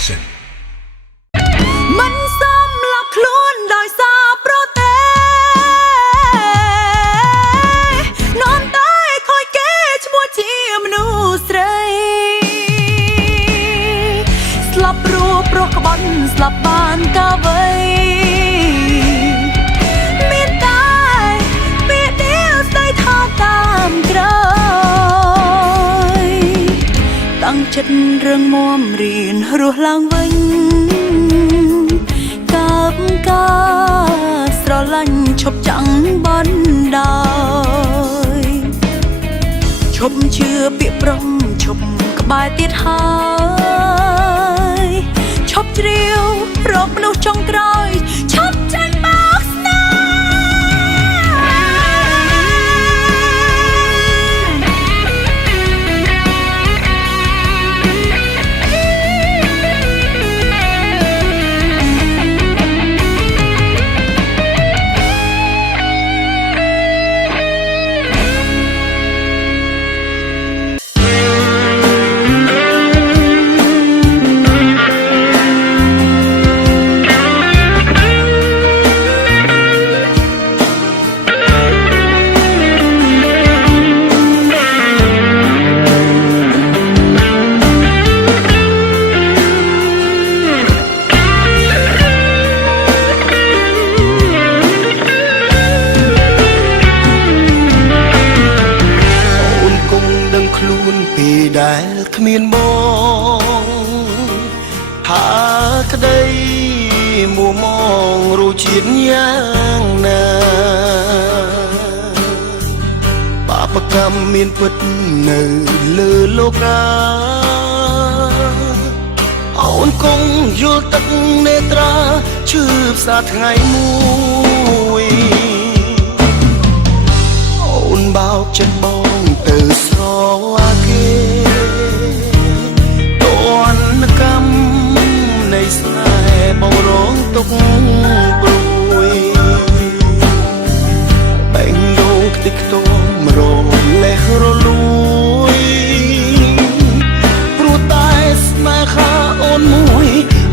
Action มันซ้ำหลักคล้วนดอยซาโปรเตนอนตายคอยเก้ชมัวเจียมนูสไรสลับรูปโรคบอลสลับบานกาไว้เมียนตายเปียเดียวใส่ท่าตามกรอยตั้งចិត្តរឿងមមរៀនរស់ឡើងវិញกับกาស្រឡាញ់ឈប់ចាំងបណ្ដោយឈប់ជឿពាក្យប្រំឈប់ក្បែរទៀតហើយឈប់ជ្រាវរកមនុស្សចុងក្រោយឈប់ចាញ់បោកស្នេហ៍ដែលគ្មានបងថាក្តីមួមងរសជាតិយ៉ាងណាបាបកម្មមានពិតនៅលើលោកាអូនគង់យល់ទឹកនេត្រាឈឺផ្សាថ្ងៃមួយអូនបោកចិត្តបងទៅស្រវាគេតនកម្មនៃស្នេហ៍បងរងទុកព្រួយបែងដូងខ្ទេចខ្ទាំរលេះរលួយព្រោះតែស្នេហាអូនមួយ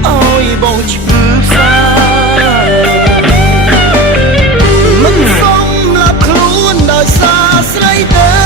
ឲ្យបងឈឺផ្សាមិនសមលាប់ខ្លួនដោយសារស្រីទេ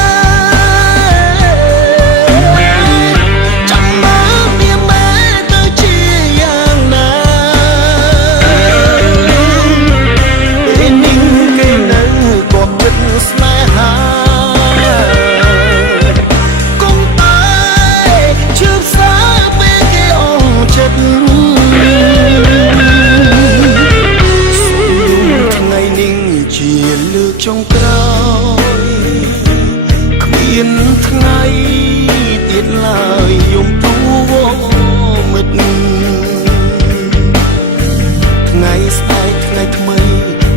ចុងក្រោយគ្មានថ្ងៃទៀតឡើយយំទូមិត្តថ្ងៃស្អែកថ្ងៃថ្មី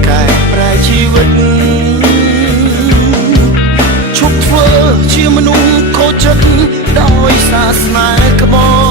កែប្រែជីវិតឈប់ធ្វើជាមនុស្សខូចចិត្តដោយសារស្នេហ៍ក្បត់